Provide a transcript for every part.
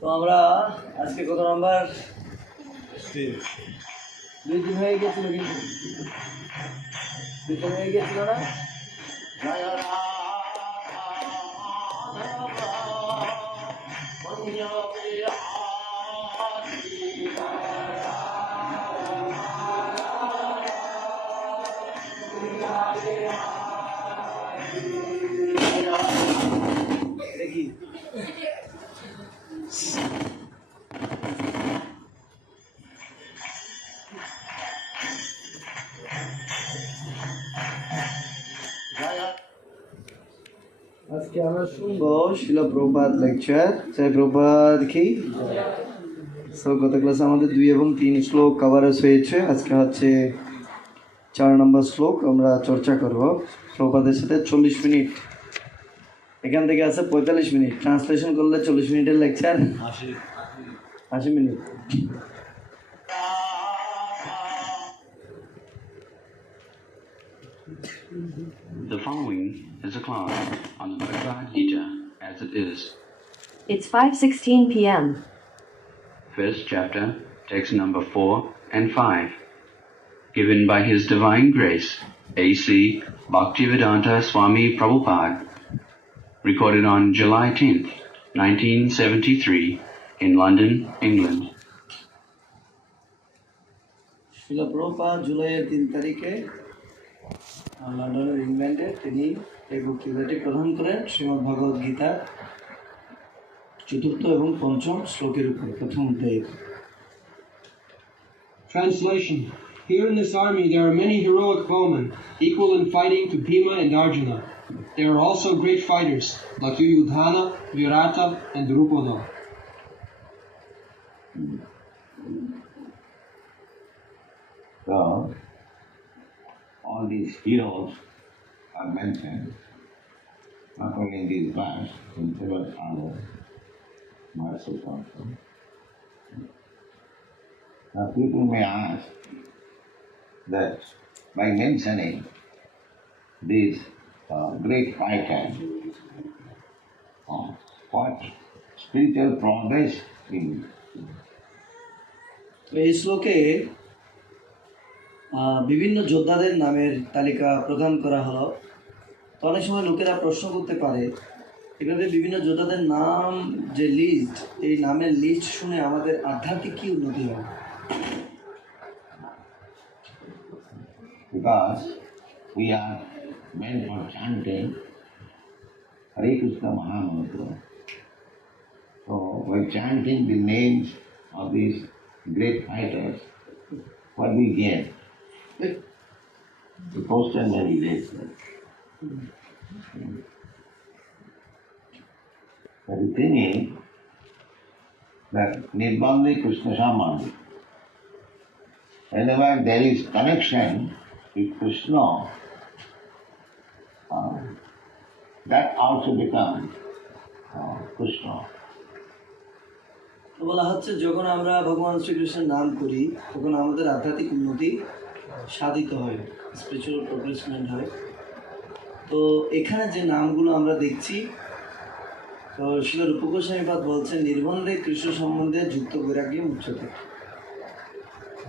তো আমরা আজকে কত নাম্বার 2 দিন হয়ে গেছিল, কিন্তু 2 দিন হয়ে গেছিল না? দেখি আজকে আমরা শুনবো শিল প্রভুপাদ লেকচার। জয় প্রভুপাদ কি। সো গত ক্লাসে আমাদের 2 এবং 3 শ্লোক কভারেজ হয়েছে। আজকে হচ্ছে 4 নম্বর শ্লোক আমরা চর্চা করব প্রভুপাদের সাথে। 40 মিনিট, এখান থেকে আছে 45 মিনিট, ট্রান্সলেশন করলে 40 মিনিটের লেকচার 80 minute. The following is a class on the Bhagavad Gita as it is. It's 5:16 p.m. First chapter, text number 4 and 5. Given by His Divine Grace, A.C. Bhaktivedanta Swami Prabhupada. Recorded on July 10th, 1973 in London, England. শিল প্রভুপাদ জুলাইয়ের 3 তারিখে লন্ডনের ইংল্যান্ডে তিনি এই বক্তৃতাটি প্রদান করেন শ্রীমদ্ ভগবদ গীতা 4th এবং 5ম শ্লোকের উপর, প্রথম অধ্যায়। Translation. Here in this army there are many heroic bowmen, equal in fighting to Bhima and Arjuna. There are also great fighters, like Yudhana, Virata, and Drupada. So, all these heroes are mentioned, not only in these verses, in several other verses also. Now people may ask that by mentioning these great fighters, what spiritual progress is. তো এই শ্লোকে বিভিন্ন যোদ্ধাদের নামের তালিকা প্রদান করা হলো। তো অনেক সময় লোকেরা প্রশ্ন করতে পারে, এভাবে বিভিন্ন যোদ্ধাদের নাম যে লিস্ট, এই নামের লিস্ট শুনে আমাদের আধ্যাত্মিক কি উন্নতি হবে? Because we are meant for chanting Hare Krishna Mahamantra. So by chanting the names of these great fighters, what we gain? The question may be raised. But the thing is that Nirbandhi Krishna Samandhi, whenever there is connection with Krishna, that also becomes Krishna. তো বলা হচ্ছে যখন আমরা ভগবান শ্রীকৃষ্ণের নাম করি তখন আমাদের আধ্যাত্মিক উন্নতি সাধিত হয়, স্পিরিচুয়াল প্রোগ্রেসমেন্ট হয়। তো এখানে যে নামগুলো আমরা দেখছি, তো শিল রূপ গোস্বামীপাদ বলছেন নির্বন্ধে কৃষ্ণ সম্বন্ধে যুক্ত বৈরাগ্য উচ্চতে।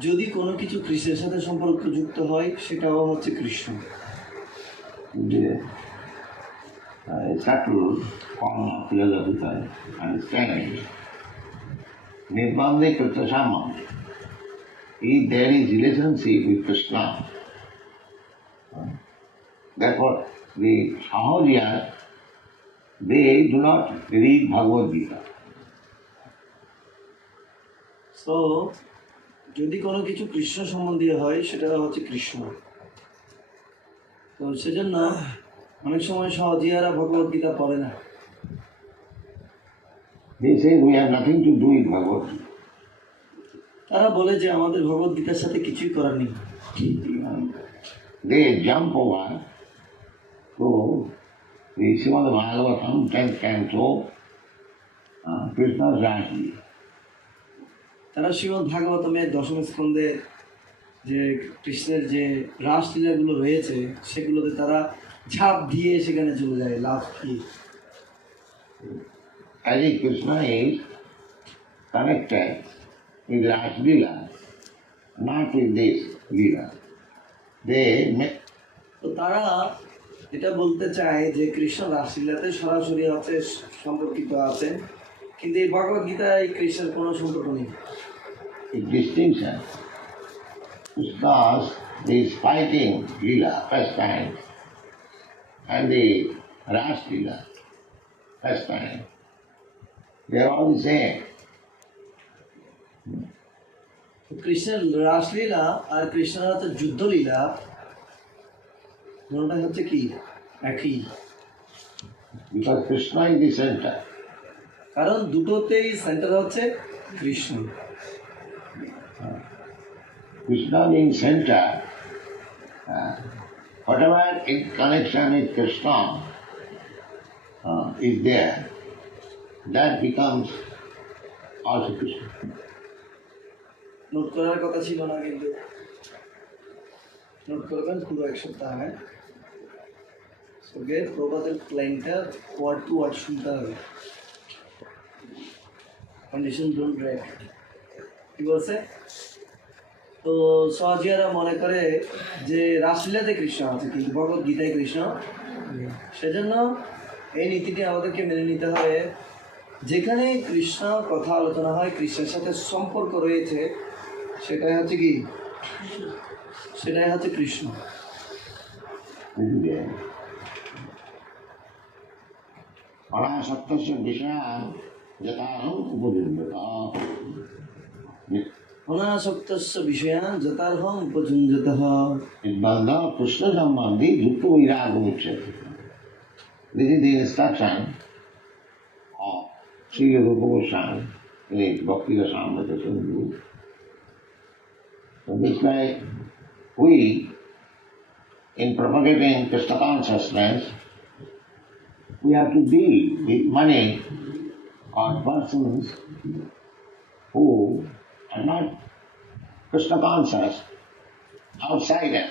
যদি কোনো কিছু কৃষ্ণের সাথে সম্পর্কযুক্ত হয় সেটাও হচ্ছে Krishna. Subtle form of philosophical understanding. Nirbandhi Krishna Samandhi. If there is relationship with Krishna, therefore the Sahajiyas, they do not read Bhagavad Gita. তো যদি কোনো কিছু কৃষ্ণ সম্বন্ধীয় হয় সেটা হচ্ছে কৃষ্ণ। তো সেজন্য অনেক সময় সহজিয়ারা ভগবদ গীতা পড়ে না। They say we have nothing to do with Bhagavad Gita. তারা বলে যে আমাদের ভগবদ গীতার সাথে কিছুই করার নেই। They jump over to the Srimad Bhagavatam 10th canto, Krishna's Rashli. তারা শ্রীমদ ভাগবতমের দশম স্কন্ধে যে কৃষ্ণের যে রাসলীলাগুলো রয়েছে সেগুলোতে তারা ঝাঁপ দিয়ে সেখানে চলে যায়, লাফ দিয়ে। As if Krishna is connected with Rasa Leela, not with this Leela. They make তো তারা এটা বলতে চায় যে কৃষ্ণ রাসলীলাতে সরাসরি আছে, সম্পর্কিত আছে, কিন্তু এই ভগবদ গীতায় কৃষ্ণের কোনো সম্পর্ক নেই। a distinction. Krishna's is fighting Leela, pastime, and the Rasa Leela, pastime. They are all the same. কৃষ্ণের রাসলীলা আর কৃষ্ণের হচ্ছে যুদ্ধলীলা, দুটোটাই হচ্ছে কি একই। Because Krishna is the center. কারণ দুটোতেই সেন্টার হচ্ছে Krishna. Krishna being center, whatever in connection with Krishna is there, that becomes also Krishna. Note করার কথা ছিল না, কিন্তু নোট করবেন পুরো এক সপ্তাহ। হ্যাঁ, ওকে, প্রভাতের ক্লাইন্টটা ওয়ার্ড টু ওয়ার্ড শুনতে হবে। Condition don't break. কি বলছে? তো সহজিয়ারা মনে করে যে রাসলীলাতে কৃষ্ণ আছে কিন্তু ভগবদ গীতায় কৃষ্ণ, সেজন্য এই নীতিটি আমাদেরকে মেনে নিতে হবে। যেখানে কৃষ্ণ কথা আলোচনা হয়, কৃষ্ণের সাথে সম্পর্ক রয়েছে, সেটাই হচ্ছে কি, সেটাই হচ্ছে কৃষ্ণ। অনাসক্তস্য বিষয়ান যথাহং উপযুজ্যতা। অনাসক্তস্য বিষয়ান যথার্হং উপযুঞ্জতঃ। নির্বন্ধ কৃষ্ণ সম্বন্ধী যুক্ত বৈরাগ উচ্যতে। This is the instruction of Sri Rupa Goswami in his Bhakti Rasamrita Sindhu. So this way, we, in propagating Krishna consciousness, we have to deal with money or persons who are not Krishna conscious, outsider.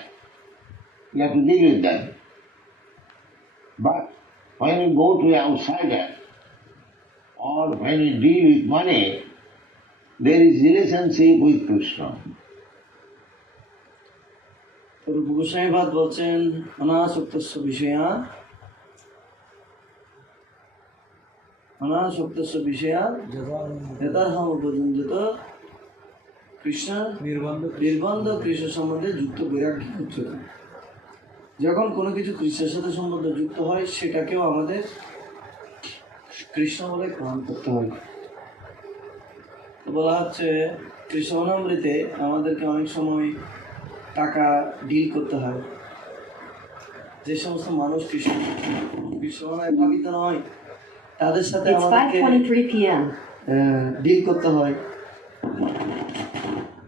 We have to deal with them. But when you go to an outsider or when you deal with money, there is relationship with Krishna. তো রূপ গোস্বামী পাদ বলছেন অনাসক্তস্য বিষয়া যথার্থম উপযুঞ্জত কৃষ্ণ নির্বন্ধ কৃষ্ণ সম্বন্ধে যুক্ত বৈরাগ্য উচ্চতা। যখন কোনো কিছু কৃষ্ণের সাথে সম্বন্ধ যুক্ত হয় সেটাকেও আমাদের কৃষ্ণ বলে গ্রহণ করতে হয়। তো বলা হচ্ছে কৃষ্ণামৃতে আমাদেরকে অনেক সময় টাকা ডিল করতে হয়। যে সমস্ত মানুষ কৃষ্ণনায় ভাবিত নয় তাদের সাথে It's আমাদেরকে 5:23 p.m. ডিল করতে হয়,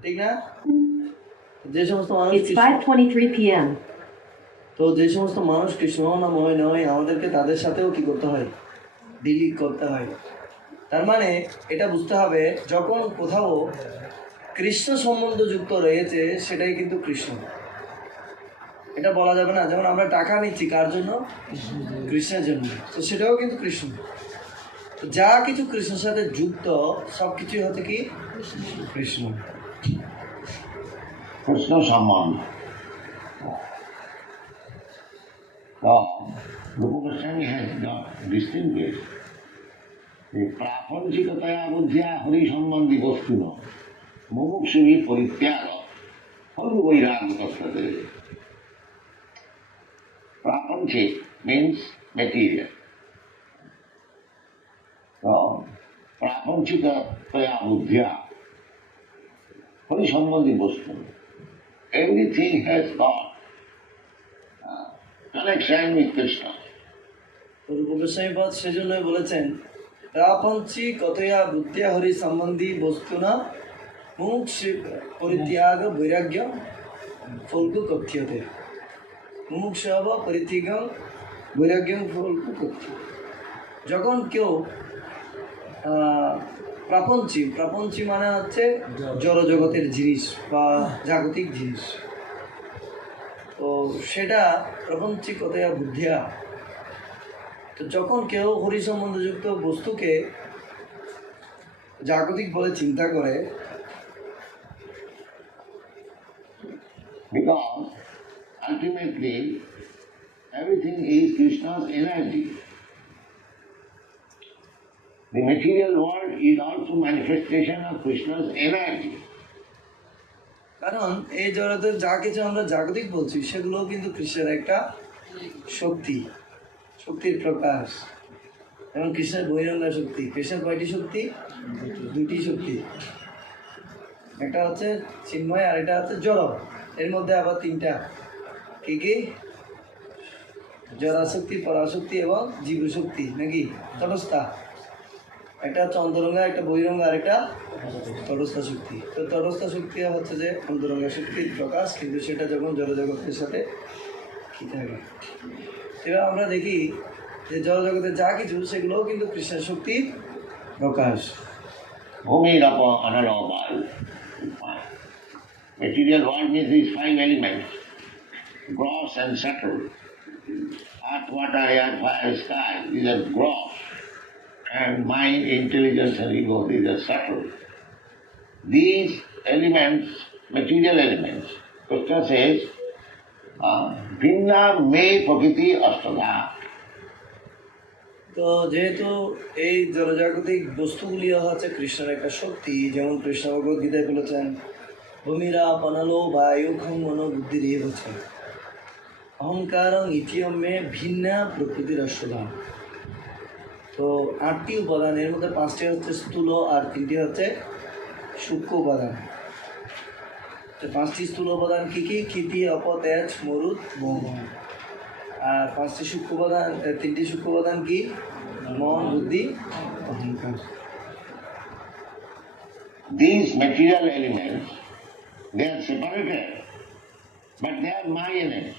ঠিক না? যে সমস্ত মানুষ It's 5:23 p.m. তো যে সমস্ত মানুষ কৃষ্ণনাময় নয় আমাদেরকে তাদের সাথেও কি করতে হয়? ডিল করতে হয়। তার মানে এটা বুঝতে হবে যখন কোথাও কৃষ্ণ সম্বন্ধ যুক্ত রয়েছে সেটাই কিন্তু কৃষ্ণ। এটা বলা যাবে না যেমন আমরা টাকা নিচ্ছি কার জন্য? কৃষ্ণের জন্য, তো সেটাও কিন্তু কৃষ্ণ। তো যা কিছু কৃষ্ণের সাথে যুক্ত সব কিছুই হচ্ছে কি কৃষ্ণ। Krishna সম্বন্ধ। So, Rupa Goswami has got distinguished the প্রাপঞ্চিকতয়া বুদ্ধিয়া হরি সম্বন্ধী বস্তু ন মুমুক্ষুভি পরিত্যাগ ফল বৈরাগ্য তত্ত্বতে। Prapanchik means material. So, prapanchikataya buddhya, hori sambandhi bostu. Everything has got connection with Krishna. রূপ গোস্বামী পাদ সেজন্যই বলেছেন প্রাপঞ্চিকতয়া বুদ্ধিয়া হরি সম্বন্ধী বস্তু না মুমুক্ষু পরিত্যাগ বৈরাগ্য ফলকু কথ্যতে। মুমুক্ষুঃ পরিত্যাগং বৈরাগ্যং ফলকু কথ্যতে। যখন কেউ প্রাপঞ্চী মানে হচ্ছে জড়জগতের জিনিস বা জাগতিক জিনিস, তো সেটা প্রাপঞ্চিকতয়া বুদ্ধিয়া। তো যখন কেউ হরি সম্বন্ধযুক্ত বস্তুকে জাগতিক বলে চিন্তা করে, Because ultimately everything is Krishna's energy. The material world is also manifestation of Krishna's energy. কারণ এই জগতের যা কিছু আমরা জাগতিক বলছি সেগুলো কিন্তু কৃষ্ণের একটা শক্তির প্রকাশ। যেমন কৃষ্ণের বহিরঙ্গা শক্তি। কৃষ্ণের কয়টি শক্তি? দুটি শক্তি, একটা হচ্ছে চিন্ময় আর এটা হচ্ছে জড়। এর মধ্যে আবার তিনটা, কি কি? জড়াশক্তি, পরাশক্তি এবং জীবশক্তি, নাকি তটস্থা। একটা হচ্ছে অন্তরঙ্গা, একটা বহিরঙ্গা আর একটা তটস্থা শক্তি। তো তটস্থা শক্তি হচ্ছে যে অন্তরঙ্গা শক্তির প্রকাশ, কিন্তু সেটা যখন জড়জগতের সাথে কি থাকে। এবার আমরা দেখি যে জড়জগতের যা কিছু সেগুলোও কিন্তু কৃষ্ণের শক্তির প্রকাশ। Bhumi-rapa analobayu. Material world means these five elements, gross and subtle. Earth, water, air, fire, sky, these are gross. And mind, intelligence and ego, these are subtle. These elements, material elements, Krishna says, Vinna me prakriti astada. তো যেহেতু এই জড়জাগতিক বস্তুগুলি হচ্ছে কৃষ্ণের একটা শক্তি, যেমন কৃষ্ণ ভগবদ গীতায় বলেছেন ভূমিরা পনালো বায়ু খং মনো বুদ্ধির এ বলছেন অহংকারং ইতিয়মে ভিন্না প্রকৃতির অষ্টদান। তো 8টি উপাদান, এর মধ্যে 5টি হচ্ছে স্থূল আর 3টি হচ্ছে সূক্ষ্ম উপাদান। তো 5টি স্থূল উপাদান কী কী? ক্ষিতি, অপ, তেজ, মরুদ, মোহ। আর 5টি সূক্ষ্ম উপাদান, 3টি সূক্ষ্ম উপাদান কি? মন, বুদ্ধি, অহংকার। These material elements, they are separated, but they are my enemy.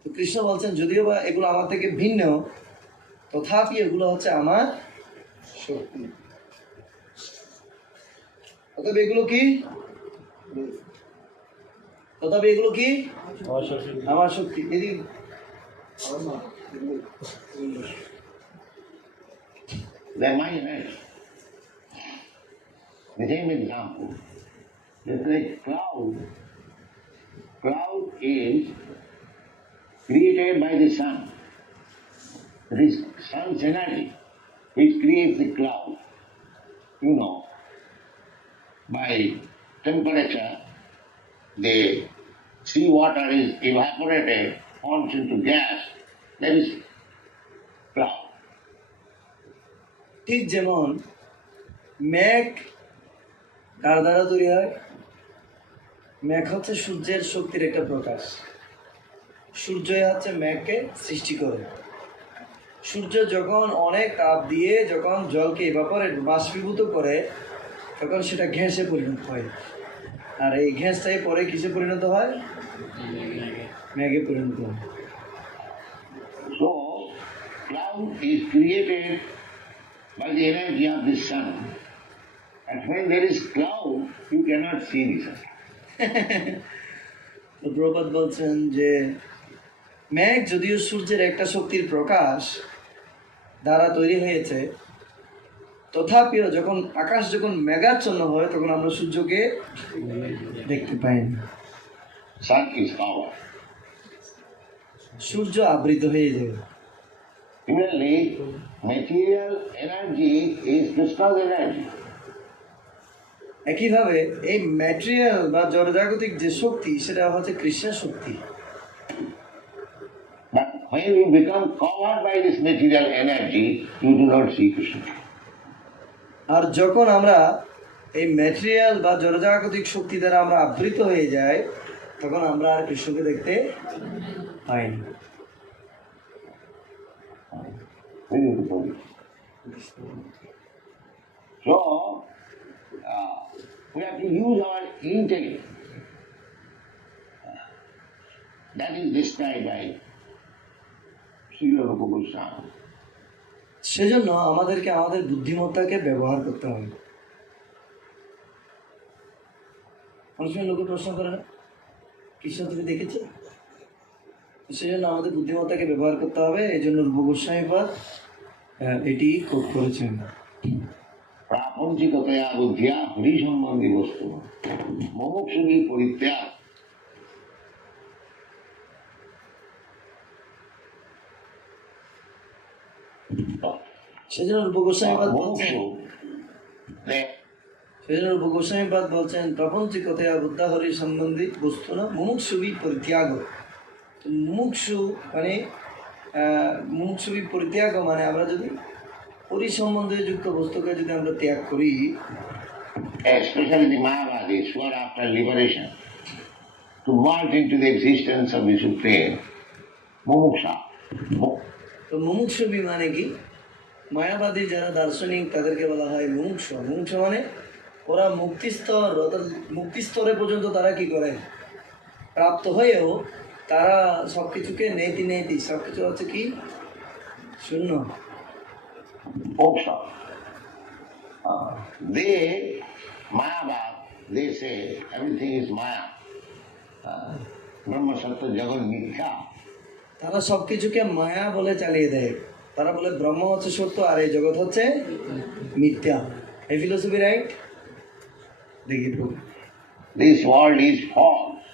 তো কৃষ্ণ বলছেন যদিও বা এগুলো আমার থেকে ভিন্ন, তথাপি এগুলো হচ্ছে আমার শক্তি। অতএব এগুলো কি? তথাপি এগুলো কি? আমার শক্তি। এদিকে They are my enemy. The same example. Just like cloud is created by the sun. It is sun's energy which creates the cloud. You know, by temperature, the sea water is evaporated, forms into gas. That is cloud. ঠিক যেমন মেঘ কার দ্বারা তৈরি হয়? মেঘ হচ্ছে সূর্যের শক্তির একটা প্রকাশ। সূর্যই হচ্ছে মেঘকে সৃষ্টি করে। সূর্য যখন অনেক তাপ দিয়ে যখন জলকে ইভাপোরেট বাষ্পীভূত করে, তখন সেটা ঘ্যাসে পরিণত হয়। আর এই ঘ্যাসটাই পরে কিসে পরিণত হয়? মেঘে পরিণত হয়। So, cloud is created by the energy of the sun. And when there is cloud, you cannot see the sun. তো প্রবাদ বলছেন যে মেঘ যদিও সূর্যের একটা শক্তির প্রকাশ দ্বারা তৈরি হয়েছে, তথাপিও যখন আকাশ যখন মেঘাচ্ছন্ন হয় তখন আমরা সূর্যকে দেখতে পাই না। Sun is covered. সূর্য আবৃত হয়ে যায়। Similarly, material energy is Krishna's energy. একইভাবে এই ম্যাটেরিয়াল বা জড়জাগতিক যে শক্তি সেটা হচ্ছে কৃষ্ণের শক্তি। But when you become covered by this material energy, you do not see Krishna. আর যখন আমরা এই ম্যাটেরিয়াল বা জড়জাগতিক শক্তি দ্বারা আমরা আবৃত হয়ে যাই, তখন আমরা আর কৃষ্ণকে দেখতে পাই না। So, we have to use our intellect. That is described by Srila Rupa Goswami. সেজন্য আমাদেরকে আমাদের বুদ্ধিমত্তাকে ব্যবহার করতে হবে। অনেক সময় লোকে প্রশ্ন করে না, কৃষ্ণ তুমি দেখেছো? সেজন্য আমাদের বুদ্ধিমত্তাকে ব্যবহার করতে হবে। এই জন্য রূপ গোস্বামীপাদ এটি কোট করেছেন। প্রাপঞ্চিকতয়া বুদ্ধিয়া হরি সম্বন্ধী বস্তু মুমুক্ষুনি পরিত্যাগ। সেজন্য রূপ গোস্বামীপাদ বলছেন প্রপঞ্চিকতয়া বুদ্ধা হরি সম্বন্ধী বস্তু না মুমুক্ষুবি পরিত্যাগ। মুমুক্ষু মানে মুমুক্ষুবি পরিত্যাগ মানে আমরা যদি হরি সম্বন্ধে যুক্ত বস্তুকে যদি আমরা ত্যাগ করি, especially the Mayavadis who are after liberation, to merge into the existence of the Supreme, mumuksha. তো মুমুক্ষুবি মানে কি? মায়াবাদী যারা দার্শনিক তাদেরকে বলা হয় মুমুক্ষ। মুমুক্ষ মানে ওরা মুক্তিস্তর, অর্থাৎ মুক্তিস্তরে পর্যন্ত তারা কি করে, প্রাপ্ত হয়েও তারা সব কিছুকে নেতি সব কিছু হচ্ছে কি শূন্য। Moksha. They, Mayavad, they say everything is Maya. Brahma Sattva Jagat Mithya. তারা সব কিছুকে মায়া বলে চালিয়ে দেয়। তারা বলে ব্রহ্ম হচ্ছে সত্য আর এই জগৎ হচ্ছে মিথ্যা। এই ফিলোসফি রাইট? দেখি প্রভু, This world is false.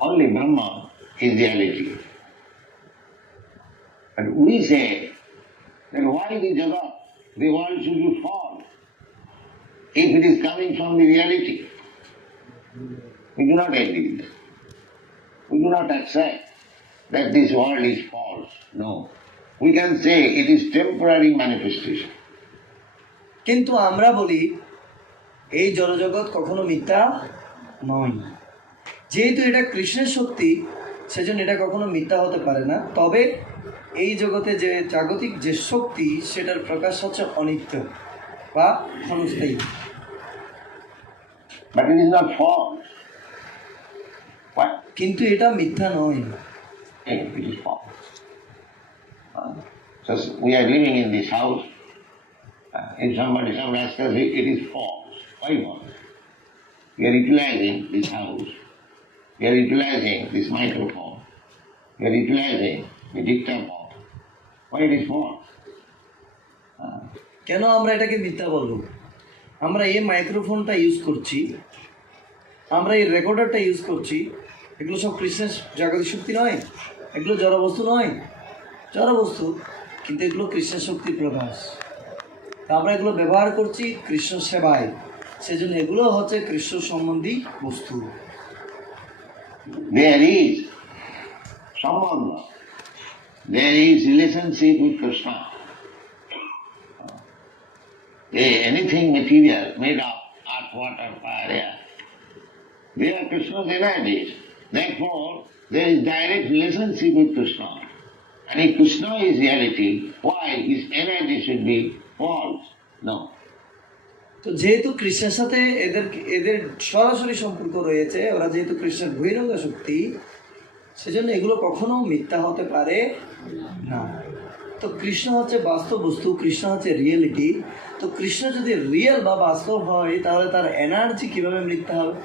Only Brahma is reality. And we say that why the Jagat, the world should be false, if it is coming from the reality. We do not agree with that. We do not accept that this world is false. No. We can say it is temporary manifestation. কিন্তু আমরা বলি এই জড়জগৎ কখনো মিথ্যা নয়। যেহেতু এটা কৃষ্ণের শক্তি, সেজন্য এটা কখনো মিথ্যা হতে পারে না। তবে এই জগতে যে জাগতিক যে শক্তি, সেটার প্রকাশ হচ্ছে অনিত্য বা ক্ষণস্থায়ী। But it is not false. What? কিন্তু এটা মিথ্যা নয়। It is false. So we are living in this house. If somebody, some rascal says it is false. Why false? We are utilizing this house. We are utilizing this microphone. We are utilizing the dictaphone. Why it is false? কেন আমরা এটাকে মিথ্যা বলবো? আমরা এই মাইক্রোফোনটা ইউজ করছি, আমরা এই রেকর্ডারটা ইউজ করছি, এগুলো সব কৃষ্ণের জাগতিক শক্তি নয়, এগুলো জড়বস্তু নয়, জড়বস্তু, কিন্তু এগুলো কৃষ্ণের শক্তির প্রকাশ। তা আমরা এগুলো ব্যবহার করছি কৃষ্ণ সেবায়, সেজন্য এগুলো হচ্ছে কৃষ্ণ সম্বন্ধী বস্তু। There is sambandha. There is relationship with Krishna. Anything material made of earth, water, fire, air, they are Krishna's energies. Therefore, there is direct relationship with Krishna. And if Krishna is reality, why his energy should be false? No. তো যেহেতু কৃষ্ণের সাথে এদের সরাসরি সম্পর্ক রয়েছে, ওরা যেহেতু কৃষ্ণের বহিরঙ্গ শক্তি, সেজন্য এগুলো কখনো মিথ্যা হতে পারে না। তো কৃষ্ণ হচ্ছে বাস্তব বস্তু, কৃষ্ণ হচ্ছে রিয়েলিটি। তো কৃষ্ণ যদি রিয়েল বা বাস্তব হয়, তাহলে তার এনার্জি কিভাবে মিথ্যা হবে?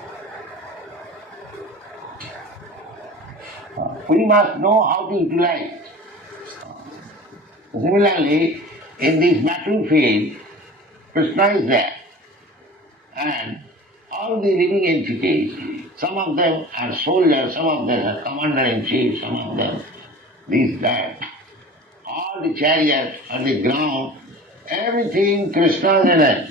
We must know how to utilize. Similarly, in this battlefield, Krishna is there. And all the living entities, some of them are soldiers, some of them are commander-in-chief, some of them this, that. All the chariots on the ground, everything Krishna's energy.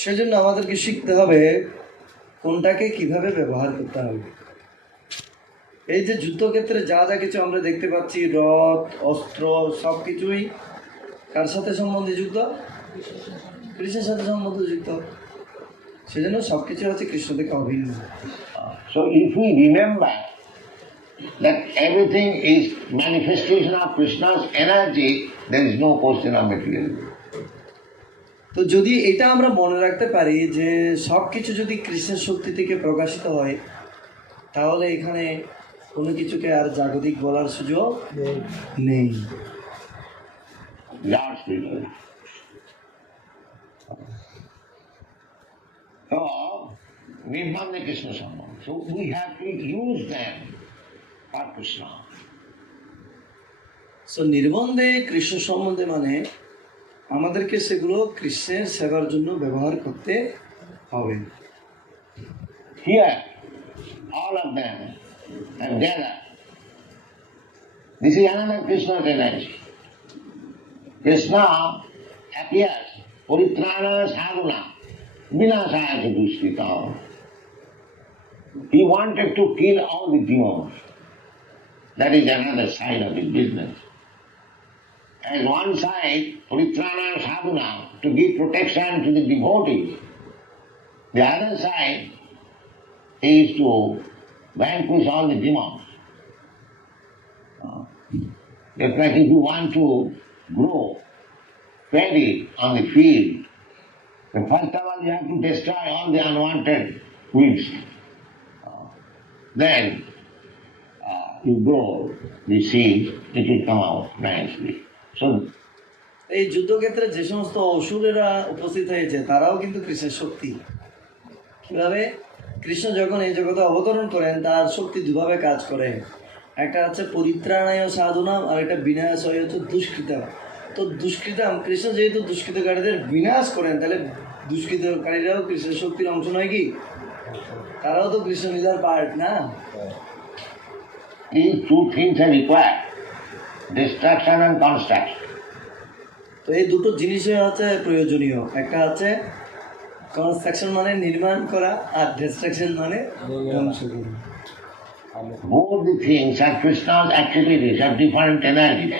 সেজন্য আমাদেরকে শিখতে হবে কোনটাকে কিভাবে ব্যবহার করতে হবে। এই যে যুদ্ধক্ষেত্রে যা যা কিছু আমরা দেখতে পাচ্ছি, রথ, অস্ত্র, সব কিছুই কার সাথে সম্বন্ধযুক্ত? কৃষ্ণের সাথে সম্বন্ধযুক্ত। সেজন্য সব কিছু হচ্ছে কৃষ্ণ থেকে অভিন্ন। So if we remember that everything is manifestation of Krishna's energy, there is no question of materialism. তো যদি এটা আমরা মনে রাখতে পারি যে সব কিছু যদি কৃষ্ণের শক্তি থেকে প্রকাশিত হয়, তাহলে এখানে কোনো কিছুকে আর জাগতিক বলার সুযোগ নেই। Last people. So, Nirmanya Krishna Sambandha. So we have to use them for Krishna. So নির্বন্ধে কৃষ্ণ সম্বন্ধে মানে আমাদেরকে সেগুলো কৃষ্ণের সেবার জন্য ব্যবহার করতে হবে। Here, all of them have gathered. This is another Krishna's energy. Krishna appears, Paritrana Sadhuna, Vinasaya Dushkita. He wanted to kill all the demons. That is another side of his business. As one side, Paritrana Sadhuna, to give protection to the devotees. The other side is to vanquish all the demons. Just like if you want to grow paddy on the field, then first of all you have to destroy all the unwanted weeds. Then you grow the seed, it will come out nicely. So এই যুদ্ধক্ষেত্রে যে সমস্ত অসুরেরা উপস্থিত হয়েছে, তারাও কিন্তু কৃষ্ণের শক্তি। কিভাবে? কৃষ্ণ যখন এই জগতে অবতরণ করেন, তার শক্তি দুভাবে কাজ করে। একটা হচ্ছে পরিত্রাণায় সাধনাম, আর একটা বিনাশয় হচ্ছে দুষ্কৃতাম। তো দুষ্কৃতাম, কৃষ্ণ যেহেতু দুষ্কৃতকারীদের বিনাশ করেন, তাহলে দুষ্কৃতকারীরাও কৃষ্ণের শক্তির অংশ নয় কি? তারাও তো কৃষ্ণ লীলার পার্ট, না? these two things are required, destruction and construction. তো এই দুটো জিনিসই হচ্ছে প্রয়োজনীয়। একটা হচ্ছে কনস্ট্রাকশন মানে নির্মাণ করা, আর ডিস্ট্রাকশন মানে ধ্বংস করা। Both the things are Krishna's activities, are different energies.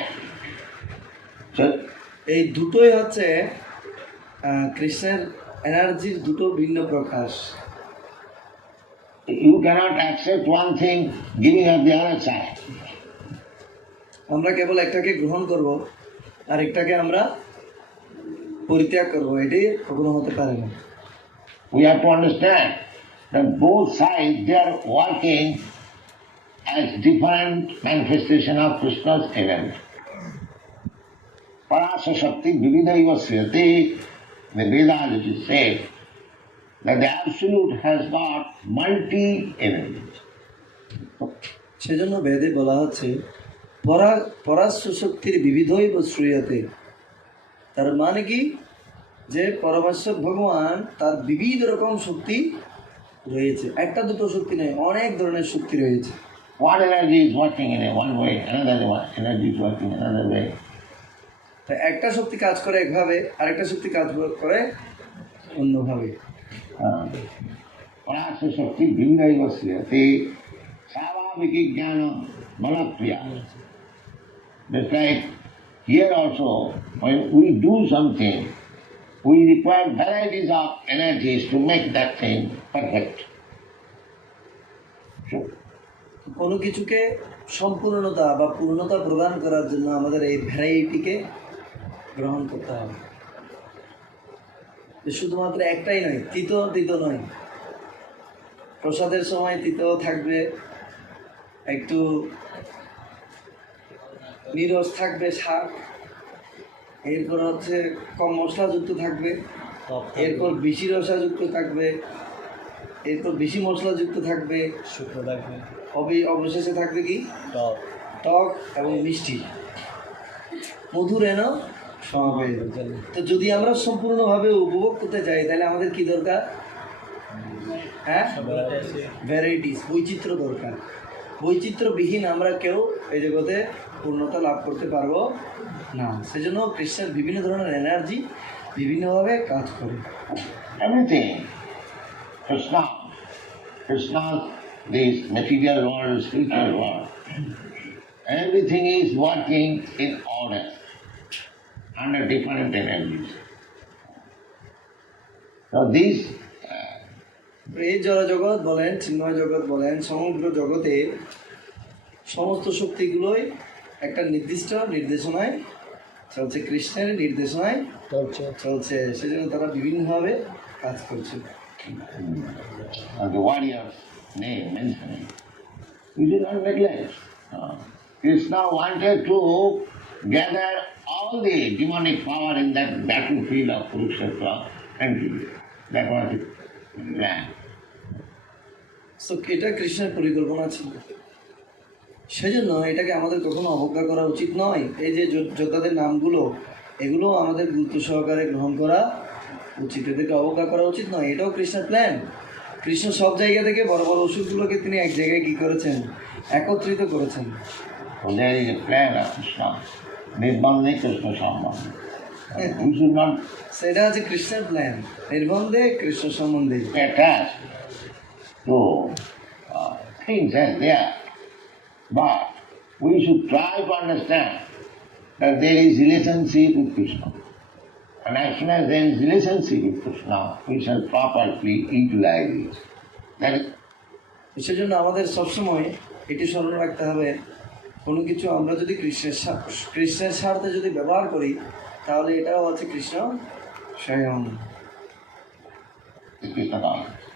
So এই দুটোই হচ্ছে কৃষ্ণের এনার্জির দুটো ভিন্ন প্রকাশ। you cannot accept one thing giving up the other side. আমরা কেবল একটাকে গ্রহণ করব আর একটাকে আমরা পরিত্যাগ করব, এটাই কখনো হতে পারে না। We have to understand that both sides, they are working as different manifestation of Krishna's energy. Parasa Shakti Vividaiva Sriyate, the Vedas it is said that the Absolute has got multi-energies. সেজন্য বেদে বলা হচ্ছে পরাশ্ব শক্তির বিবিধৈব শ্রূয়তে, তার মানে কি, যে পরমেশ্বর ভগবান তার বিবিধ রকম শক্তি রয়েছে, একটা দুটো শক্তি নয়, অনেক ধরনের শক্তি রয়েছে। One energy is working in a one way, another energy is working another way. তা একটা শক্তি কাজ করে একভাবে, আরেকটা শক্তি কাজ করে অন্যভাবে। पराशर शक्ति भिन्न ते स्वाभाविक ज्ञान बलक्रिया. Just like here also, when we do something, we require varieties of energies to make that thing perfect. So, কোনো কিছুকে সম্পূর্ণতা বা পূর্ণতা প্রদান করার জন্য আমাদের এই ভ্যারাইটিকে গ্রহণ করতে হবে। শুধুমাত্র একটাই নয়, তিতো নয়। প্রসাদের সময় তিতো থাকবে, একটু নিরস থাকবে শাক, এরপর হচ্ছে কম মশলাযুক্ত থাকবে, এরপর বেশি রসাযুক্ত থাকবে, এরপর বেশি মশলাযুক্ত থাকবে, শুকনো থাকবে, অবশেষে থাকবে কি টক এবং মিষ্টি, মধুর এনো সমাবেশ। তো যদি আমরা সম্পূর্ণভাবে উপভোগ করতে চাই তাহলে আমাদের কি দরকার? হ্যাঁ, ভ্যারাইটিস, বৈচিত্র্য দরকার। বৈচিত্র্যবিহীন আমরা কেউ এই জগতে পূর্ণতা লাভ করতে পারবো না। সেজন্য কৃষ্ণের বিভিন্ন ধরনের এনার্জি বিভিন্নভাবে কাজ করে। everything, Krishna, this material world, spiritual world, everything is working in order, under different energies. So this এই জড়জগৎ বলেন, চিন্ময় জগৎ বলেন, সমগ্র জগতে সমস্ত শক্তিগুলোই একটা নির্দিষ্ট নির্দেশনায় চলছে, কৃষ্ণের নির্দেশনায় চলছে। সেজন্য তারা বিভিন্নভাবে কাজ করছে। the warrior's name mentioning, we do not neglect. Krishna wanted to gather all the demonic power in that battlefield of Kurukshetra and kill it. That was his plan. তো এটা কৃষ্ণের পরিকল্পনা ছিল। সেজন্য এটাকে আমাদের কখনো অবজ্ঞা করা উচিত নয়। এই যে যোদ্ধাদের নামগুলো, এগুলো আমাদের গুরুত্ব সহকারে গ্রহণ করা উচিত, এদেরকে অবজ্ঞা করা উচিত নয়। এটাও কৃষ্ণের প্ল্যান। কৃষ্ণ সব জায়গা থেকে বড় বড় ওষুধগুলোকে তিনি এক জায়গায় কী করেছেন? একত্রিত করেছেন। So there is a plan of Krishna, Nirbandhe Krishna Sambandhe. We should not সেটা হচ্ছে কৃষ্ণের প্ল্যান, নির্বন্ধে কৃষ্ণ সম্বন্ধে। attach to things as they are. But we should try to understand that there is relationship with Krishna. And as soon as there is relationship with Krishna, we shall properly utilize it. That is, সেজন্য আমাদের সবসময় এটি স্মরণ রাখতে হবে, কোনো কিছু আমরা যদি কৃষ্ণের স্বার্থে যদি ব্যবহার করি তাহলে এটাও হচ্ছে কৃষ্ণ স্বয়ং। Krishna consciousness.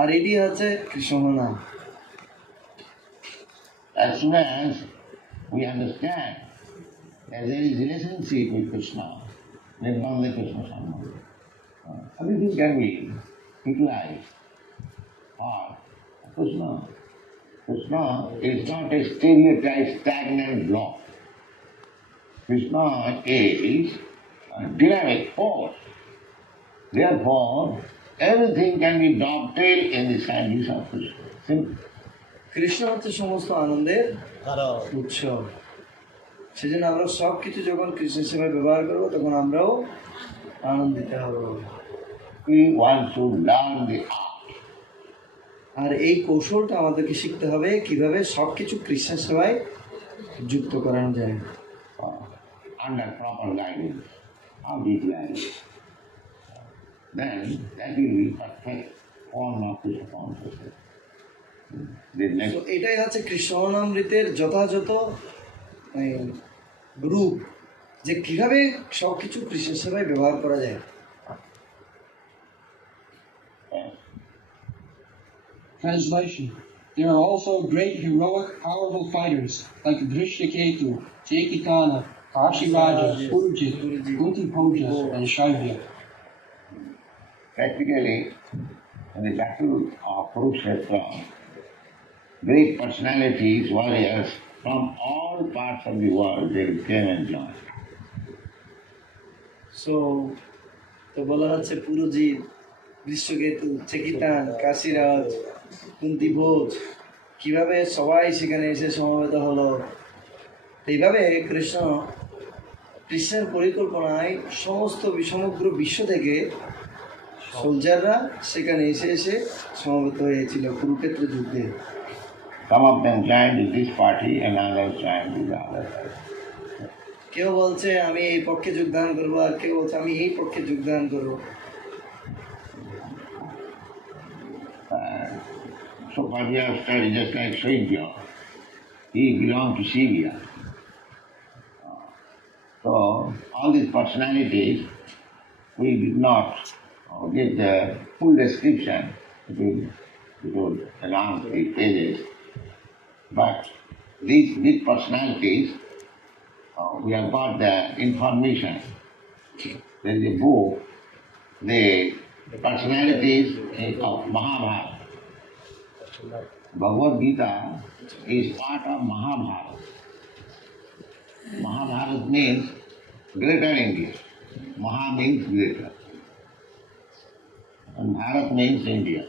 আর এটি হচ্ছে কৃষ্ণ নাম। As soon as we understand that there is relationship with Krishna, Nirbandhe Krishna Sambandhe, everything can be utilized for Krishna. Krishna is not a stereotyped stagnant block. Krishna is a dynamic force. Therefore, everything can be dovetailed in the service of Krishna. Simple. Krishna হচ্ছে সমস্ত আনন্দের উৎস। সেজন্য আমরা সব কিছু যখন কৃষ্ণের সেবায় ব্যবহার করবো তখন আমরাও আনন্দিত হব। We want to learn the art. আর এই কৌশলটা আমাদেরকে শিখতে হবে কিভাবে সব কিছু কৃষ্ণের সেবায় যুক্ত করানো যায়। Under proper guidance of the guidance. Then that will be perfect form of Krishna consciousness. The তো next এটাই হচ্ছে কৃষ্ণামৃতের যথাযথ রূপ, যে কিভাবে সব কিছু কৃষ্ণের সেবায় ব্যবহার করা যায়। Translation. There are also great, heroic, powerful fighters like Drishtaketu, Jekitana, Kashiraja, Purujit, Kuntipoja, and Shaivya. practically in the battle of Kurukshetra, great personalities, warriors from all parts of the world, they came and joined. So তো বলা হচ্ছে পুরোজিৎ, বিশ্বকেতু, চেকিতান, কাশিরাজ, কুন্তিভোজ কিভাবে সবাই সেখানে এসে সমবেত হলো। এইভাবে কৃষ্ণের পরিকল্পনায় সমগ্র বিশ্ব থেকে সোলজাররা সেখানে এসে এসে সমবেত হয়েছিল কুরুক্ষেত্র যুদ্ধে। Some of them joined with this party and others joined with the other party. কেউ বলছে আমি এই পক্ষে যোগদান করবো, আর কেউ বলছে আমি এই পক্ষে যোগদান করবো। So Pavya studied just like Saidya. He belonged to Syria. So all these personalities, we did not give the full description. It would around 3 pages. But these big personalities, we have got the information. There is a book, the personalities of Mahabharata. Bhagavad Gita is part of Mahabharata. Mahabharata means greater India. Maha means greater. And Bharat means India.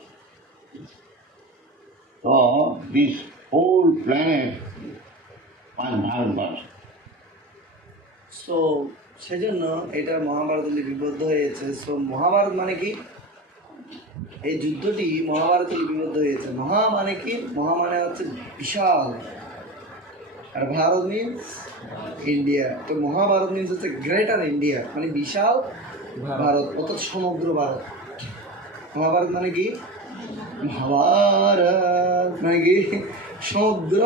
So this whole planet was Bharatvarsh. So সেজন্য এটা মহাভারতে লিপিবদ্ধ হয়েছে। সো মহাভারত মানে কি? এই যুদ্ধটি মহাভারতে লিপিবদ্ধ হয়েছে। মহা মানে কি? মহা মানে হচ্ছে বিশাল, আর ভারত মিনস ইন্ডিয়া। তো মহাভারত মিনস হচ্ছে গ্রেটার ইন্ডিয়া, মানে বিশাল ভারত, অর্থাৎ সমগ্র ভারত। মহাভারত মানে কি? মহাভারত মানে কি? সমগ্র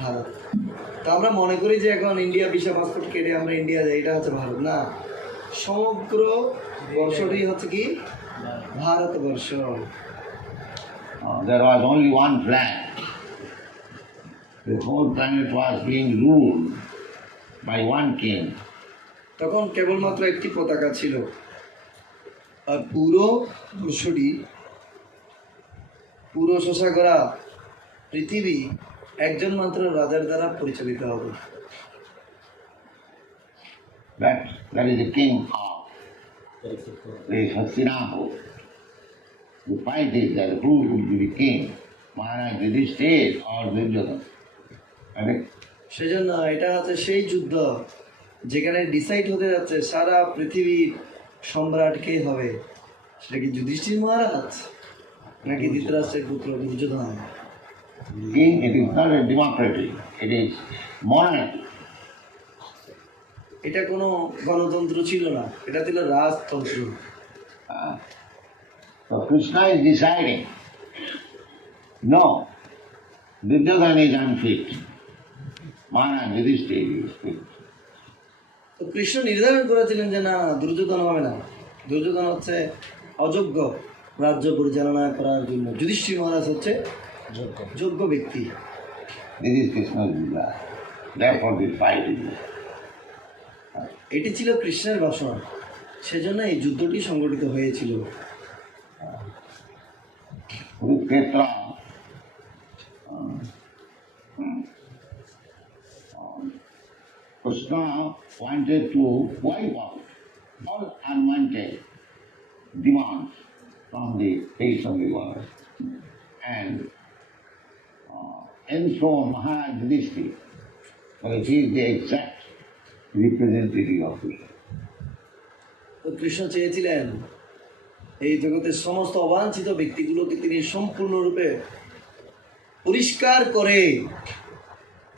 ভারত। তো আমরা মনে করি যে এখন ইন্ডিয়া ভিসা পাসপোর্ট কেটে আমরা ইন্ডিয়া যাই, এটা হচ্ছে ভারত না। সমগ্র বর্ষটি হচ্ছে কি? Bharatvarsha. There was only one flag. The whole planet was being ruled by one king. তখন কেবলমাত্র একটি পতাকা ছিল, আর পুরো বর্ষটি, পুরো শশাগড়া পৃথিবী একজন মাত্র রাজার দ্বারা পরিচালিত হবে। That is the king of the Hastinapur. The fight is that who will be the king, Maharaj Yudhishthir or Duryodhana. Correct? সেজন্য এটা হচ্ছে সেই যুদ্ধ যেখানে ডিসাইড হতে যাচ্ছে সারা পৃথিবীর সম্রাট কে হবে। সেটা কি যুধিষ্ঠির মহারাজ নাকি ধৃতরাষ্ট্রের পুত্র Duryodhan? King, it is not a democracy, it is monarchy. এটা কোনো গণতন্ত্র ছিল না, এটা ছিল রাজতন্ত্র। So Krishna is deciding, no, Duryodhana is unfit, Maharaj Yudhishthir is fit. তো কৃষ্ণ নির্ধারণ করেছিলেন যে না, দুর্যোধন হবে না, দুর্যোধন হচ্ছে অযোগ্য রাজ্য পরিচালনা করার জন্য, যুধিষ্ঠির মহারাজ হচ্ছে যোগ্য ব্যক্তি। This is Krishna's desire. Therefore this fight is there. এটি ছিল কৃষ্ণের বাসনা, সেজন্য এই যুদ্ধটি সংগঠিত হয়েছিল। Kurukshetra, Krishna wanted to wipe out all unwanted demands from the face of the world and enthrone Maharaj Yudhishthir, because he is the exact representative of Krishna. তো কৃষ্ণ চেয়েছিলেন এই জগতের সমস্ত অবাঞ্ছিত ব্যক্তিগুলোকে তিনি সম্পূর্ণরূপে পরিষ্কার করে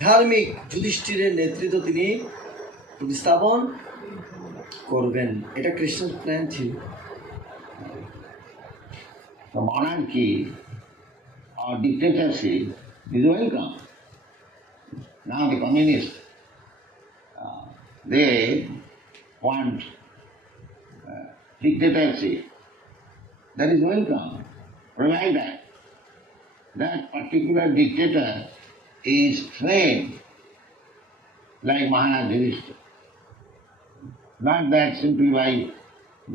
ধার্মিক যুধিষ্ঠিরের নেতৃত্ব তিনি প্রতিস্থাপন করবেন। এটা কৃষ্ণের প্ল্যান ছিল। The monarchy or dictatorship is welcome. Now the communists, they want dictatorship. That is welcome, provided that particular dictator is trained like Maharaj Yudhishthir. Not that simply by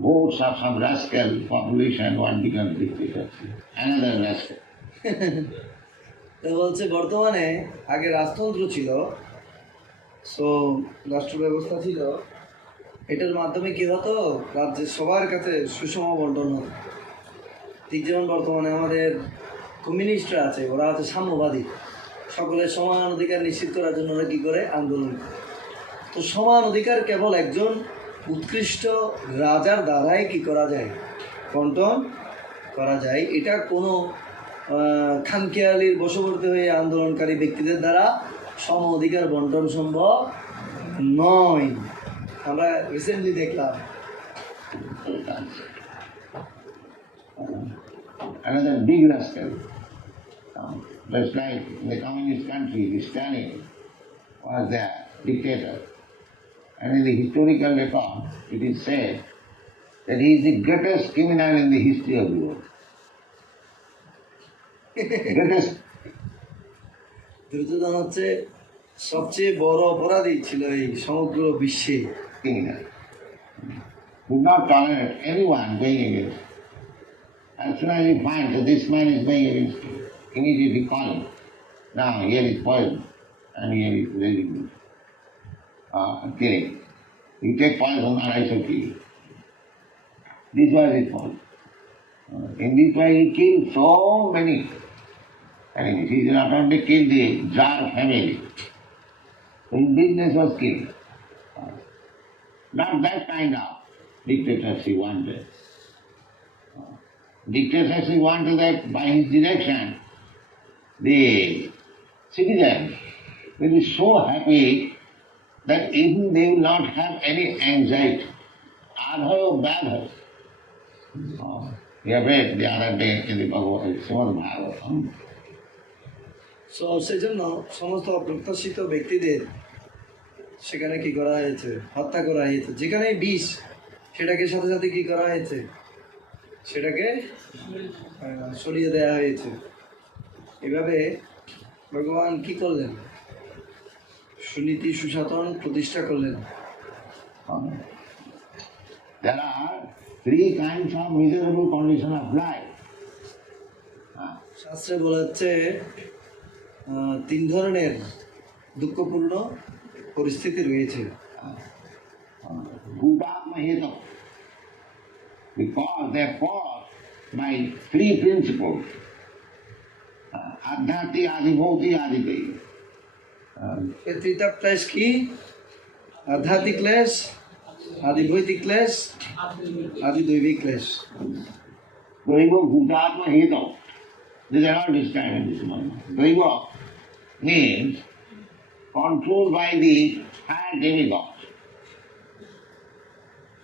votes of some rascal population one becomes dictator, another rascal. তো বলছে বর্তমানে আগে রাজতন্ত্র ছিল, সো রাষ্ট্র ব্যবস্থা ছিল, এটার মাধ্যমে কি হতো, রাজ্যের সবার কাছে সুষম বন্টন হতো। ঠিক যেমন বর্তমানে আমাদের কমিউনিস্টরা আছে, ওরা হচ্ছে সাম্যবাদী, সকলের সমান অধিকার নিশ্চিত করার জন্য ওরা কী করে, আন্দোলন করে। তো সমান অধিকার কেবল একজন উৎকৃষ্ট রাজার দ্বারাই কি করা যায়, বন্টন করা যায়। এটা কোনো খামখেয়ালির বশবর্তী হয়ে আন্দোলনকারী ব্যক্তিদের দ্বারা সম অধিকার বন্টন সম্ভব নয়। আমরা রিসেন্টলি দেখলাম Another big rascal. Just like in the communist country, Stalin was the dictator. And in the historical record, it is said that he is the greatest criminal in the history of the world. Greatest Duryodhan হচ্ছে সবচেয়ে বড় অপরাধী ছিল এই সমগ্র বিশ্বে। criminal. Would not tolerate anyone going against him. As soon as he finds that this man is going against him, immediately call him. Now here is poison, and here is residue. Killing. You take poison and I shall kill you. This was his fault. In this way he killed so many enemies. He did not only kill the Tsar family, his business was killed. Not that kind of dictatorship wanted. Dictatorship wanted that by his direction, the citizens will be so happy that even they will not have any anxiety. Adhayo badhayo. We have read the other day in the Srimad Bhagavatam. So সেই জন্য সমস্ত অপ্রত্যাশিত ব্যক্তিদের সেখানে কি করা হয়েছে, হত্যা করা হয়েছে। যেখানে বিষ, সেটাকে সাথে সাথে কি করা হয়েছে, সেটাকে সরিয়ে দেওয়া হয়েছে। এভাবে ভগবান কি করলেন, সুনীতি সুশাসন প্রতিষ্ঠা করলেন। There are three kinds of miserable condition of life. শাস্ত্রে বলা হচ্ছে তিন ধরনের দুঃখপূর্ণ পরিস্থিতি রয়েছে। Bhutatma heta. Because they are caused by three principles. Adhyati, Adibhoti, Adipati. এই ত্রিতাপ ক্লেশ কি? আধ্যাত্মিক ক্লেশ, আদিবৈদিক ক্লেশ, আদিদৈবিক ক্লেশ। Daiva Bhutatma heta. These are all described in this mantra. Daiva means controlled by the higher demigods.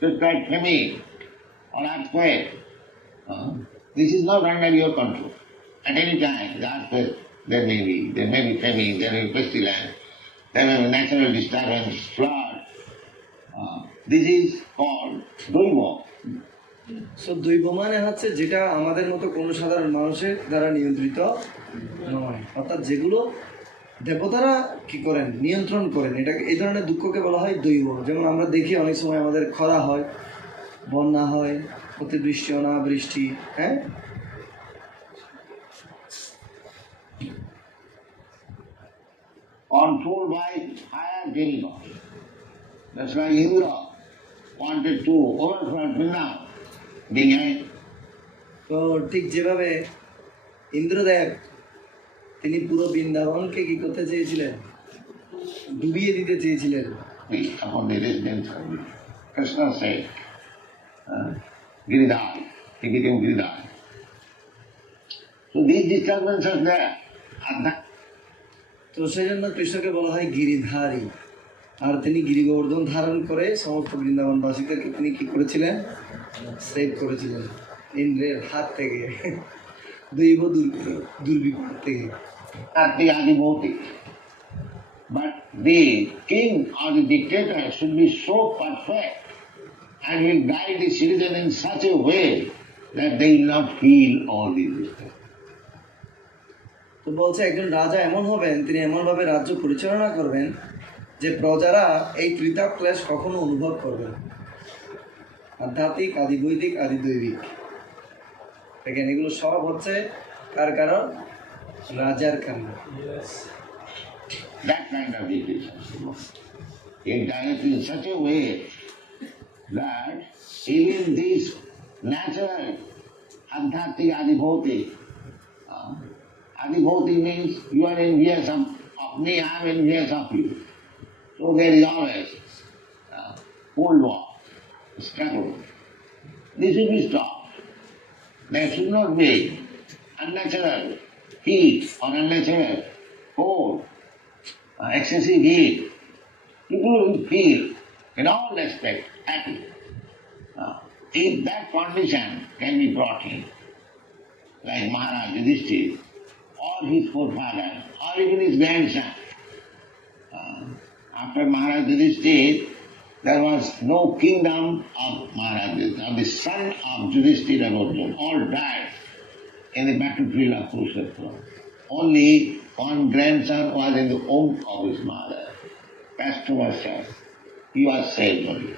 Just like famine or earthquake. This is not under your control. At any time, the earthquake, there may be famine, there may be pestilence, there may be natural disturbance, flood. This is called Daiva. So দৈব মানে হচ্ছে যেটা আমাদের মতো কোনো সাধারণ মানুষের দ্বারা নিয়ন্ত্রিত নয়, অর্থাৎ যেগুলো দেবতারা কি করেন, নিয়ন্ত্রণ করেন। এটাকে এই ধরনের দুঃখকে বলা হয় দৈব। যেমন আমরা দেখি অনেক সময় আমাদের খরা হয়, বন্যা হয়, অতিবৃষ্টি অনাবৃষ্টি, হ্যাঁ। Controlled by higher demigods. That's why Indra wanted to overthrow Vrindavan. Being তো ঠিক যেভাবে ইন্দ্রদেব তিনি পুরো বৃন্দাবনকে কি করতে চেয়েছিলেন, ডুবিয়ে দিতে চেয়েছিলেন। upon the residence of Krishna said, Giridhar, he became Giridhar. So these disturbances are there. তো সেই জন্য কৃষ্ণকে বলা হয় গিরিধারী। আর তিনি গিরিগোবর্ধন ধারণ করে সমস্ত বৃন্দাবনবাসীদেরকে তিনি কি করেছিলেন, সেভ করেছিলেন ইন্দ্রের হাত থেকে, দৈব দুর্বিপাক থেকে। Not the Adibhoti. But the king or the dictator should be so perfect and will guide the citizen in such a way that they will not feel all these disturbance. তো বলছে একজন রাজা এমন হবেন, তিনি এমনভাবে রাজ্য পরিচালনা করবেন যে প্রজারা এই ত্রিতাপ ক্লেশ কখনো অনুভব করবে না। আধ্যাত্মিক, আদিবৈদিক, আদিদৈবিক। দেখেন এগুলো সব হচ্ছে কার কারণ? রাজার কারণ। That kind of dictation. It directed in such a way that even this natural adhyatmic adibhoti, adibhoti means you are envious of me, I am envious of you. So there is always cold war, struggle. This will be stopped. There should not be unnatural heat or unnatural cold, excessive heat. People will feel in all respects happy. If that condition can be brought in, like Maharaj Yudhishthira, or his forefather, or even his grandson. After Maharaj Yudhishthira, there was no kingdom of Maharaj Yudhishthira. The son of Yudhishthira and Arjuna all died in the battlefield of Kurukshetra. Only one grandson was in the womb of his mother. Pastor was saved. He was saved only.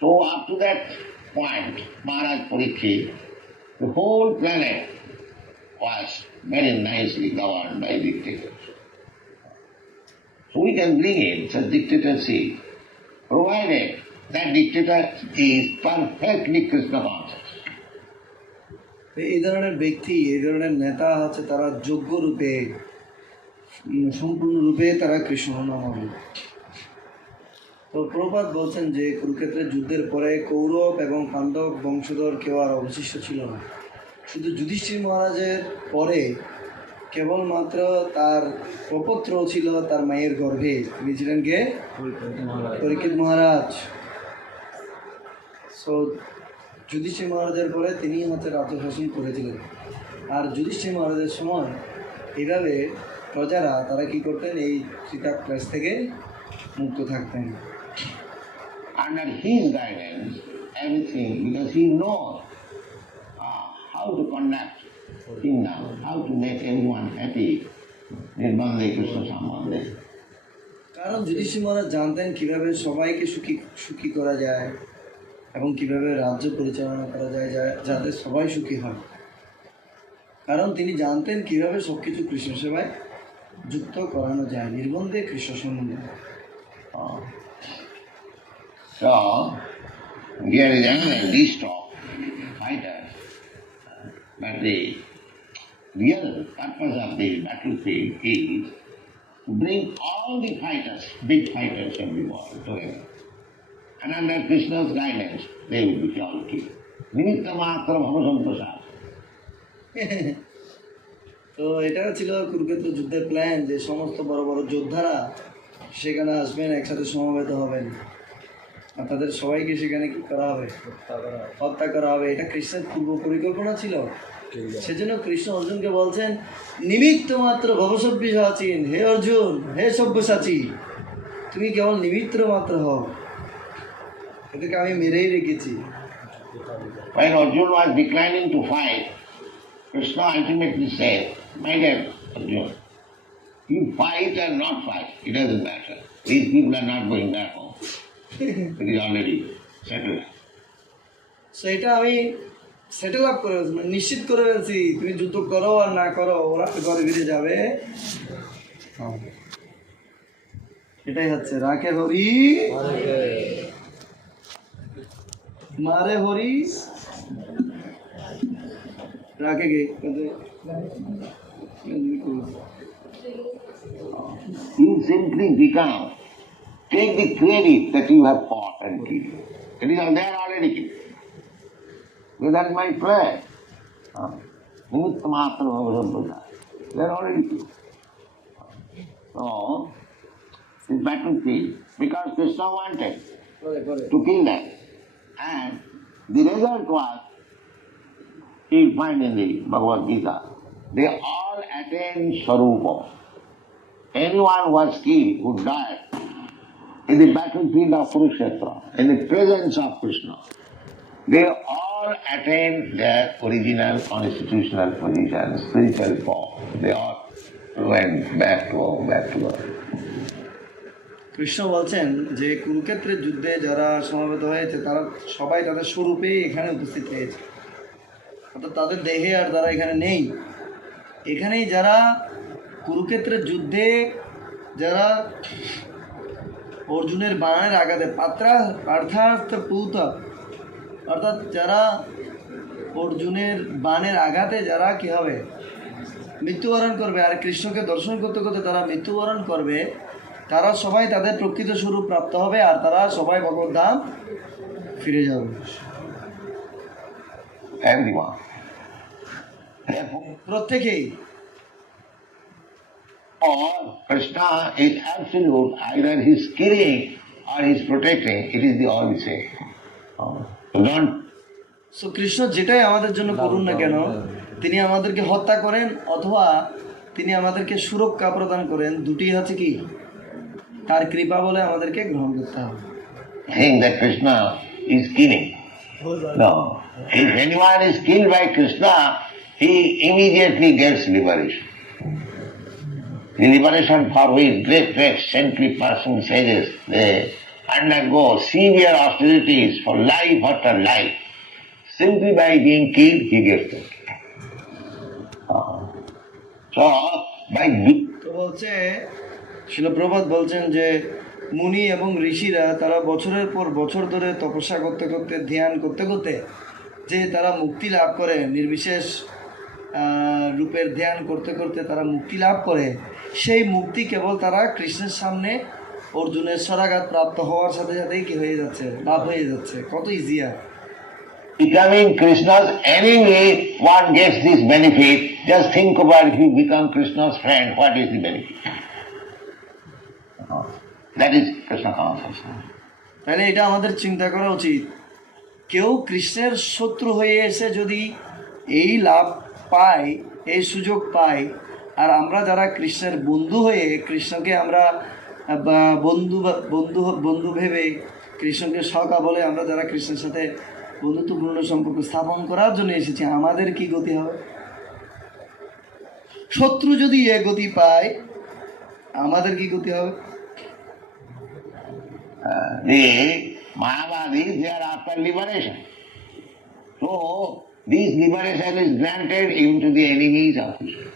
So up to that point, Maharaj Parikshit, the whole planet was very nicely governed by dictators. So we can bring in such dictatorship, provided that dictator is perfectly Krishna conscious. এই ধরনের ব্যক্তি, এই ধরনের নেতা হচ্ছে তারা যোগ্য রূপে, সম্পূর্ণরূপে তারা কৃষ্ণ নামাবলী। তো প্রভুপাদ বলছেন যে কুরুক্ষেত্রের যুদ্ধের পরে কৌরব এবং পাণ্ডব বংশধর কেউ আর অবশিষ্ট ছিল না। শুধু যুধিষ্ঠির মহারাজের পরে কেবলমাত্র তার প্রপৌত্র ছিল তার মায়ের গর্ভে, তিনি ছিলেন কে? পরীক্ষিত মহারাজ। সো যুধিষ্ঠির মহারাজের পরে তিনি হচ্ছে রাজ্য শাসন করেছিলেন। আর যুধিষ্ঠির মহারাজের সময় এইভাবে প্রজারা তারা কী করতেন? এই চিতা ক্লেশ থেকে মুক্ত থাকতেন। Under his guidance, everything, because he knows how to conduct kingdom, how to make everyone happy, Nirbandhe Krishna Sambandhe. কারণ যুধিষ্ঠির মহারাজ জানতেন কীভাবে সবাইকে সুখী করা যায় এবং কীভাবে রাজ্য পরিচালনা করা যায় যাতে সবাই সুখী হয়। কারণ তিনি জানতেন কীভাবে সব কিছু কৃষ্ণ সেবায় যুক্ত করানো যায়, নির্বন্ধে কৃষ্ণ সম্বন্ধে। So, here is another list of fighters, but the real purpose of the battlefield is to bring all the fighters, big fighters of the world together. And under Krishna's guidance, they will be all killed. Nimitta matra bhavasamprasad. তো এটা ছিল কুরুক্ষেত্র যুদ্ধের প্ল্যান, যে সমস্ত বড় বড় যোদ্ধারা সেখানে আসবেন, একসাথে সমবেত হবেন, আর তাদের সবাইকে সেখানে কি করা হবে? হত্যা করা হবে। এটা কৃষ্ণের পূর্ব পরিকল্পনা ছিল। সেজন্য কৃষ্ণ অর্জুনকে বলছেন, নিমিত্ত মাত্র ভবসব্যসাচীন, হে অর্জুন, হে সব্যসাচী, তুমি কেবল নিমিত্ত মাত্র হও, এদেরকে আমি মেরেই রেখেছি। When Arjuna was declining to fight, Krishna ultimately said, my dear Arjuna, you fight or not fight, it doesn't matter. These people are not going back home. It is already settled. So এটা আমি settle up করে ফেলছি, নিশ্চিত করে ফেলছি, তুমি যুদ্ধ করো আর না করো, ওরা ঘরে ফিরে যাবে। এটাই হচ্ছে রাখে হরি মারে হরি রাখে গে। You simply become, take the credit that you have fought and killed. It is they are already killed. Because that's my plan. Nimitta matra bhavasamprasad. They are already killed. So, this battlefield, because Krishna wanted to kill them. And the result was, you'll find in the Bhagavad Gita, they all attained Sarupa. Anyone who was killed, who died in the battlefield of Kurukshetra, in the presence of Krishna, they all attained their original constitutional position, spiritual form. They all went back to earth. Krishna বলছেন যে কুরুক্ষেত্রের যুদ্ধে যারা সমবেত হয়েছে তারা সবাই তাদের স্বরূপে এখানে উপস্থিত হয়েছে, অর্থাৎ তাদের দেহে আর তারা এখানে নেই। এখানেই যারা কুরুক্ষেত্রের যুদ্ধে যারা অর্জুনের বাণের আঘাতে পার্থার্থ পুত, অর্থাৎ যারা অর্জুনের বাণের আঘাতে যারা কি হবে মৃত্যুবরণ করবে, আর কৃষ্ণকে দর্শন করতে করতে তারা মৃত্যুবরণ করবে, তারা সবাই তাদের প্রকৃত স্বরূপ প্রাপ্ত হবে, আর তারা সবাই ভগবত ধাম ফিরে যাবে। Everyone. প্রত্যেকেই। Or Krishna is absolute, either he is killing or he is protecting, it is the all the same. So don't so Krishna যেটাই আমাদের জন্য করুন না কেন, তিনি আমাদেরকে হত্যা করেন অথবা তিনি আমাদেরকে সুরক্ষা প্রদান করেন, দুটি হচ্ছে কি তার কৃপা বলে আমাদেরকে গ্রহণ করতে হবে। think that Krishna is killing. No. If anyone is killed by Krishna, he immediately gets liberation. The liberation for which great saintly person sages, they undergo severe austerities for life after life. Simply by being killed, he gets it. So, by তো বলছে শিল প্রভাত বলছেন যে মুনি এবং ঋষিরা তারা বছরের পর বছর ধরে তপস্যা করতে করতে, ধ্যান করতে করতে যে তারা মুক্তি লাভ করে, নির্বিশেষ রূপের ধ্যান করতে করতে তারা মুক্তি লাভ করে, সেই মুক্তি কেবল তারা কৃষ্ণের সামনে অর্জুনের শরাঘাত প্রাপ্ত হওয়ার সাথে সাথেই কি হয়ে যাচ্ছে, লাভ হয়ে যাচ্ছে। কত easier. becoming Krishna's enemy, one gets this benefit. Just think about if you become Krishna's friend, what is the benefit? That is Krishna consciousness. তাহলে এটা আমাদের চিন্তা করা উচিত। কেউ কৃষ্ণের শত্রু হয়ে এসে যদি এই লাভ পায়, এই সুযোগ পায়, আর আমরা যারা কৃষ্ণের বন্ধু হয়ে কৃষ্ণকে আমরা বন্ধু বন্ধু বন্ধু ভেবে কৃষ্ণকে সখা বলে আমরা যারা কৃষ্ণের সাথে বন্ধুত্বপূর্ণ সম্পর্ক স্থাপন করার জন্য এসেছি, আমাদের কি গতি হবে? শত্রু যদি এ গতি পায়, আমাদের কি গতি হবে? The Mayavadis, they are after liberation. So, this liberation is granted even to the enemies of Krishna.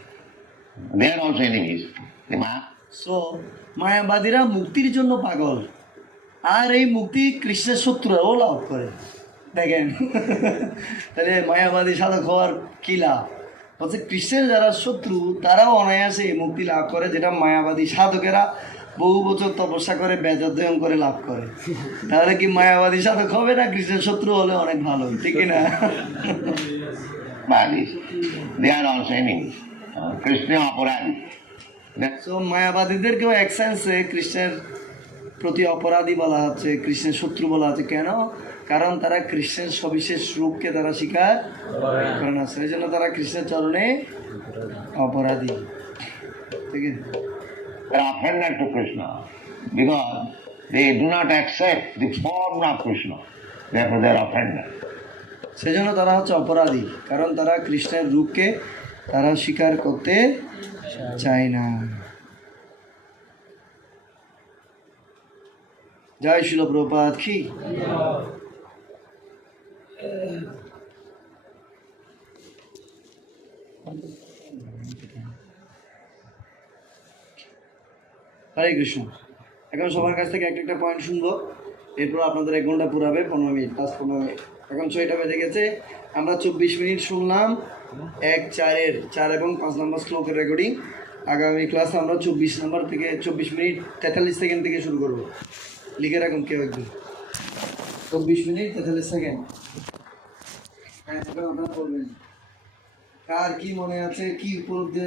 They are also enemies. The so মায়াবাদীরা মুক্তির জন্য পাগল, আর এই মুক্তি কৃষ্ণের শত্রুরাও লাভ করে। দেখেন তাহলে মায়াবাদী সাধক হওয়ার কী লাভ? বলছে কৃষ্ণের যারা শত্রু তারাও অনায়াসে এই মুক্তি লাভ করে, যেটা মায়াবাদী সাধকেরা বহু বছর তপস্যা করে বেদাধ্যয়ন করে লাভ করে। তাহলে কি মায়াবাদী সাধক হবে না? কৃষ্ণের শত্রু হলে অনেক ভালো, ঠিক না? Badis, they are also enemies. Krishna Aparadi. So মায়াবাদীদেরকেও এক সেন্সে কৃষ্ণের প্রতি অপরাধী বলা হচ্ছে, কৃষ্ণের শত্রু বলা হচ্ছে। কেন? কারণ তারা কৃষ্ণের সবিশেষ রূপকে তারা স্বীকার করে না, সেই জন্য তারা কৃষ্ণের চরণে অপরাধী। ঠিক আছে, They are offended to Krishna because they do not accept the form of Krishna. Therefore they are offended. সেই জন্য তারা হচ্ছে অপরাধী, কারণ তারা কৃষ্ণের রূপকে তারা স্বীকার করতে চায় না। জয় শিল প্রভুপাদ কি। হরে কৃষ্ণ। এখন সবার কাছ থেকে একটা পয়েন্ট শুনবো, এরপর আপনাদের 1 ঘন্টা পুরাবে, 15 মিনিট, 15 মিনিট। এখন 6টা বেজে গেছে, আমরা 24 মিনিট শুনলাম 1, 4 এবং 5 নম্বর শ্লোকের রেকর্ডিং। আগামী ক্লাসে আমরা 24 নম্বর থেকে 24 মিনিট 43 সেকেন্ড থেকে শুরু করব। লিখে রাখুন কেউ একদিন, 24 মিনিট 43 সেকেন্ড। হ্যাঁ, আপনারা বলবেন কার কি মনে আছে, কি উপলব্ধি